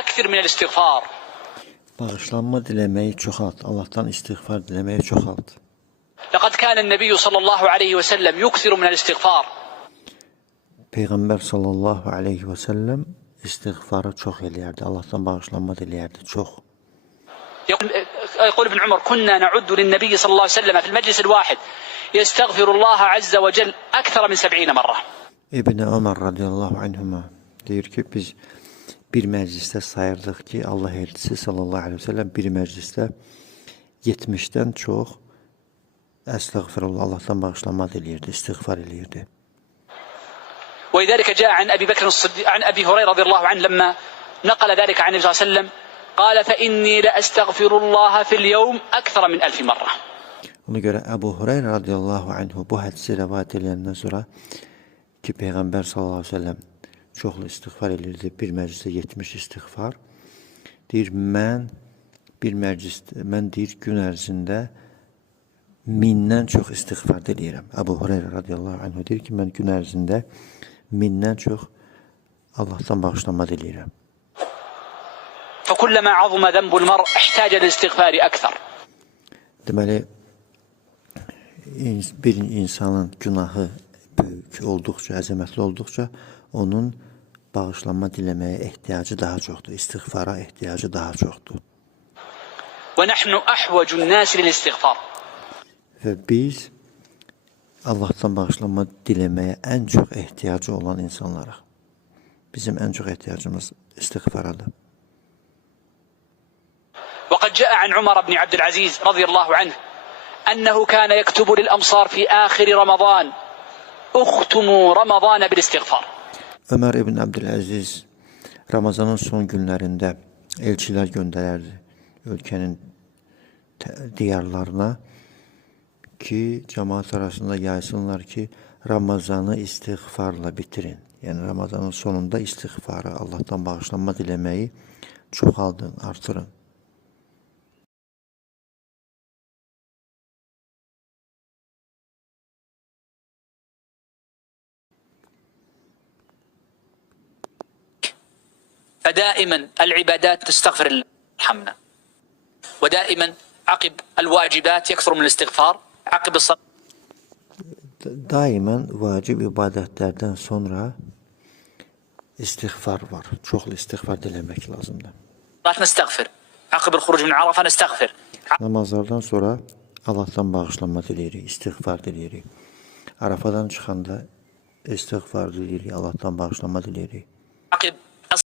أكثر من الاستغفار. Bağışlanma dilemeyi çoxalt. Allah'tan istiğfar dilemeyi çoxalt. لقد كان النبي صلى الله عليه وسلم يكثر من الاستغفار. Peygamber sallallahu aleyhi ve sellem istiğfarı çok eləyərdi. Allah'tan bağışlanma diləyərdi çox. يقول ابن عمر كنا نعد للنبي صلى الله عليه وسلم في المجلس الواحد يستغفر الله عز وجل أكثر من 70 مرة. İbn Ömer radiyallahu anhuma deyir ki biz bir məclisdə sayırdıq ki Allah elçisi sallallahu aleyhi ve sellem bir məclisdə 70'den çox estağfirullah Allah'tan bağışlanma diləyirdi, istiğfar eləyirdi. ولذلك جاء عن أبي بكر الصديق عن أبي هريرة رضي الله عنه لما نقل ذلك عن النبي صلى الله عليه وسلم قال فإني لأستغفر الله في اليوم أكثر من 1000 مرة. Ona görə Əbu Hureyra radiyallahu anhu bu hədisi rəvayət edəndən sonra ki Peyğəmbər sallallahu aleyhi ve sellem çoxlu istiğfar edirdi. Bir məclisdə 70 istiğfar. Deyir mən deyir gün ərzində 1000'dən çox istiğfar eləyirəm. Əbu Hureyra radiyallahu anhu deyir ki mən gün ərzində 1000'dən çox Allah'tan bağışlanma diləyirəm. فكلما عظم ذنب المرء احتاج للاستغفار أكثر. Deməli bir insanın günahı böyük olduqca, əzəmətli olduqca onun bağışlanma diləməyə ehtiyacı daha çoxdur, istiğfara ehtiyacı daha çoxdur. ونحن أحوج الناس للاستغفار. Və biz Allah'tan bağışlanma diləməyə ən çox ehtiyacı olan insanlarıq. Bizim ən çox ehtiyacımız istiğfaradır. وقد جاء عن عمر بن عبد العزيز رضي الله عنه أنه كان يكتب للأمصار في آخر رمضان اختموا رمضان بالاستغفار. Ömer ibn Abdülaziz Ramazanın son günlərində elçilər göndərərdi ölkənin diyarlarına ki cemaat arasında yaysınlar ki Ramazanı istiğfarla bitirin. Yəni Ramazanın sonunda istiğfarı, Allah'tan bağışlanma diləməyi çoxaldın, artırın. فدائما العبادات تستغفر الله يرحمنا. ودائما عقب الواجبات يكثر من الاستغفار. عقب الصلاة Daimən vacib ibadətlərdən sonra istiğfar var. Çoxlu istiğfar diləmək lazımdır. نستغفر. عقب الخروج من عرفة نستغفر. Namazlardan sonra Allah'tan bağışlanma diləyirik, istiğfar diləyirik. Arafadan çıxanda istiğfar diləyirik, Allah'tan bağışlanma diləyirik. عقب